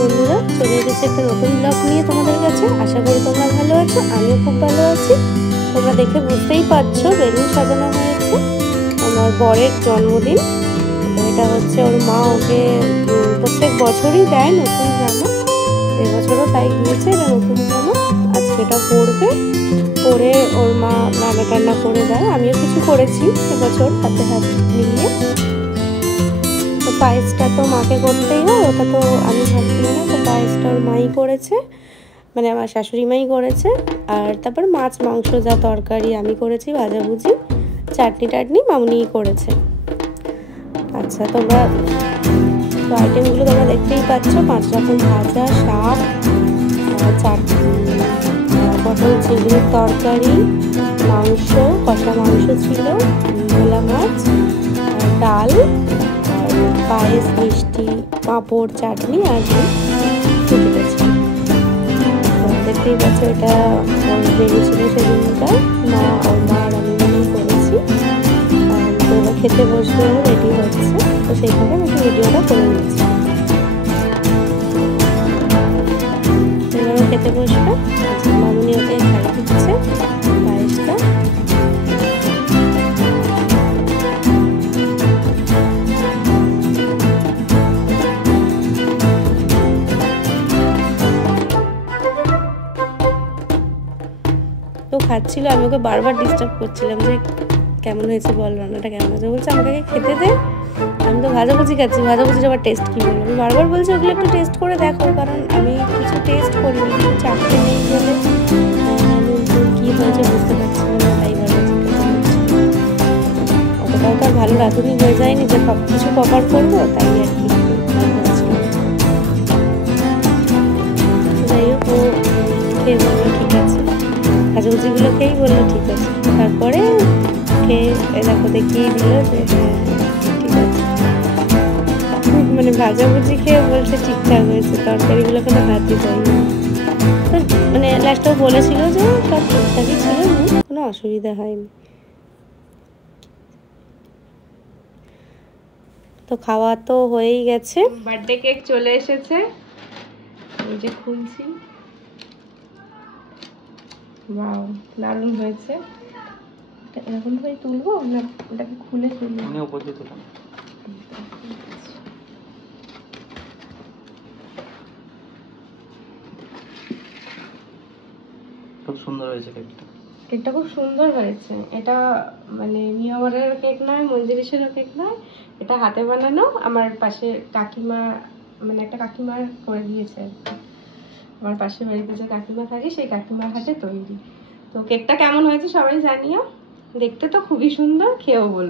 বন্ধুরা, চলে এসেছি একটা নতুন ব্লগ নিয়ে তোমাদের কাছে। আশা করি তোমরা ভালো আছো, আমিও খুব ভালো আছি। তোমরা দেখে বুঝতেই পারছো বেলুন সাজানো হয়েছে। আমার বরের জন্মদিন, এটা হচ্ছে ওর মা ওকে প্রত্যেক বছরই দেয় নতুন জামা, এবছরও তাই দিয়েছে। এটা নতুন জামা, আজকে এটা পরবে, পরে ওর মা রান্না টান্না করে দেয়। আমিও কিছু করেছি এবছর হাতে হাত মিলিয়ে। তো পায়েসটা তো মাকে করতেই হয়, ওটা তো আমি ভাবছি না। তো পায়েসটা ওর মাই করেছে, মানে আমার শাশুড়ি মাই করেছে। আর তারপর মাছ মাংস যা তরকারি আমি করেছি, ভাজাভুজি, চাটনি টাটনি মামনিই করেছে। আচ্ছা, তোমরা তো আইটেমগুলো তোমরা দেখতেই পাচ্ছ, 5 রকম ভাজা, শাক, চাটনি, পটল চিংড়ির তরকারি, মাংস, কষা মাংস ছিল, ভোলা মাছ, ডাল, পায়েস, মিষ্টি, পাঁপড়, চাটনি আর ফুটেছে। দেখতেই পাচ্ছ, এটা বেরিয়েছিল সেদিনটা, ওর মা আর আমি মিলেই করেছি। তো ওরা খেতে বসলেও রেডি হচ্ছে, তো সেইভাবে আমি একটু ভিডিওটা করে নিচ্ছি। এবারও খেতে বসবে, মামুনি ওকে খাইয়ে দিচ্ছে পায়েসটা। তো খাচ্ছিল, আমি ওকে বারবার ডিস্টার্ব করছিলাম যে কেমন হয়েছে বল, রান্নাটা কেমন হয়েছে। বলছে আমাকে খেতে দে, আমি তো ভাজাভুজি খাচ্ছি, ভাজাভুজির আবার টেস্ট কী বলবো। আমি বারবার বলছি ওগুলো একটু টেস্ট করে দেখো, কারণ আমি কিছু টেস্ট করিনি, কিছু চাপতে নেই বলে কী হয়েছে বুঝতে পারছি না, তাই বারবার অতটাও তো ভালো রাঁধুনি হয়ে যায়নি যে সব কিছু কভার করবো, তাই আর কি। যাই হোক, ও খেয়ে বললো ঠিক আছে, ভাজাভুজিগুলো খেয়েই বললো ঠিক আছে। তারপরে খেয়ে দেখো দেখিয়ে দিল যে হ্যাঁ ঠিক আছে, মানে ভাজাভুজি খেয়ে বলছে ঠিকঠাক হয়েছে, তরকারিগুলো কোনো হাতই দেয়নি। তো মানে লাস্টেও বলেছিল যে সব ঠিকঠাকই ছিল, কোনো অসুবিধা হয়নি। তো খাওয়া তো হয়েই গেছে, বার্থডে কেক চলে এসেছে, এই যে খুলছি। ওয়াও, দারুণ হয়েছে। এরকম ভাবে তুলবো না, ওটাকে খুলে তুলবো? আমি উপর দিয়ে তুললাম। খুব সুন্দর হয়েছে কেকটা। কেকটা খুব সুন্দর হয়েছে। এটা মানে নিয়মের কেক নয়, মঞ্জুরিশেরও কেক নয়, এটা হাতে বানানো। আমার পাশে কাকিমা, মানে একটা কাকিমা করে দিয়েছে আর কি। আমার পাশে বাড়িতে যে কাকিমা থাকে, সেই কাকিমার হাতে তৈরি। তো কেকটা কেমন হয়েছে সবাই জানিও। দেখতে তো খুবই সুন্দর, খেয়েও বল।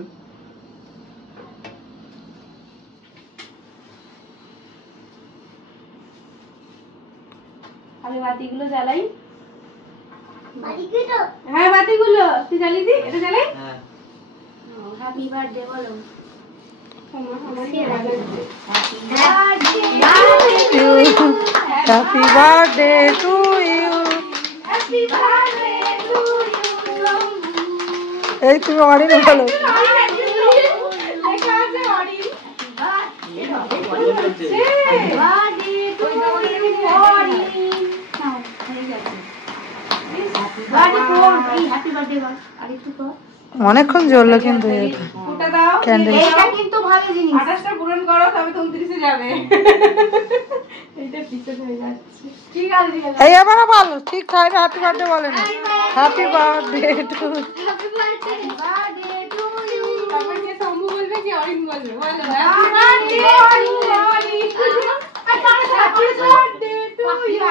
আমি বাতিগুলো জ্বালাই। হ্যাঁ, বাতিগুলো তুই জ্বালিয়ে দি। এটা জ্বালাই। হ্যাপি বার্থডে বলো। Happy birthday to you. Happy birthday to you. এই তুমি অরিন বলো। অনেকক্ষণ জ্বললো কিন্তু এটা কিন্তু ভালো জিনিস। 28টা পূরণ করো, তবে 29 এ যাবে। এইটা পিছনে হয়ে যাচ্ছে। ঠিক আছে, ঠিক আছে। এই এবারে বলো ঠিক টাইমে হ্যাপি বার্থডে বলেন। Happy birthday to, happy birthday to you. তারপর কে সম্ভু বলবে কি অরিন বলবে? বলো happy birthday Arin. Happy birthday to you.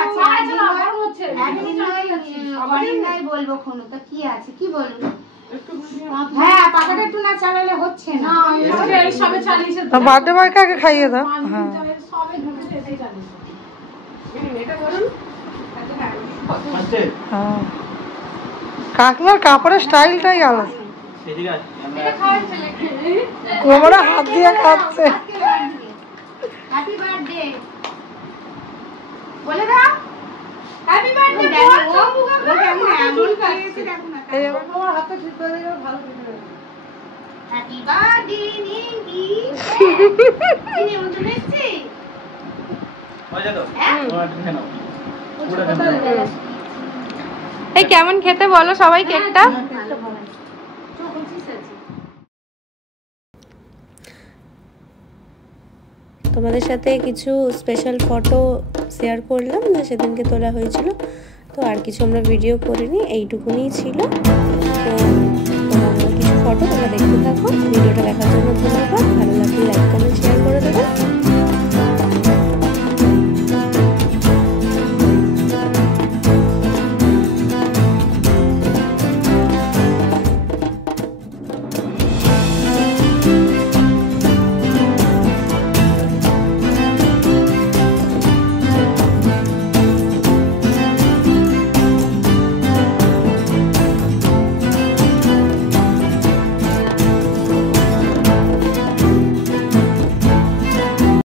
Arin নাই বলবো কোনো, তো কি আছে, কি বলবো? হ্যাঁ, পাখাটা একটু না চালালে হচ্ছে না। এই সবে চালিয়েছে তো বার্থডে বয়কে আগে খাইয়ে দাও। হ্যাঁ, সবে ঢুকেছে, এটাই চালিয়েছে। এটা বলুন। হ্যাঁ, কাকিমার কাপড়ের স্টাইলটাই আলাদা। কোমরে হাত দিয়ে খাচ্ছে। হ্যাপি বার্থডে বলে দাও। হ্যাপি বার্থডে তোমার হাতে ঠিক করে দিলে ভালো হবে। Happy birthday Ningi. কি নিমন্ত্রণ এসেছে? এই কেমন খেতে বলো সবাই কেকটা? তোমাদের সাথে কিছু স্পেশাল ফটো শেয়ার করলাম, যে সেদিনকে তোলা হয়েছিল। তো আর কিছু আমরা ভিডিও করিনি, এইটুকুনি ছিল। তো কিছু ফটো তোমরা দেখতে থাকো। ভিডিওটা দেখার জন্য ধন্যবাদ। ভালো লাগলে লাইক কমেন্ট শেয়ার করে দেবে।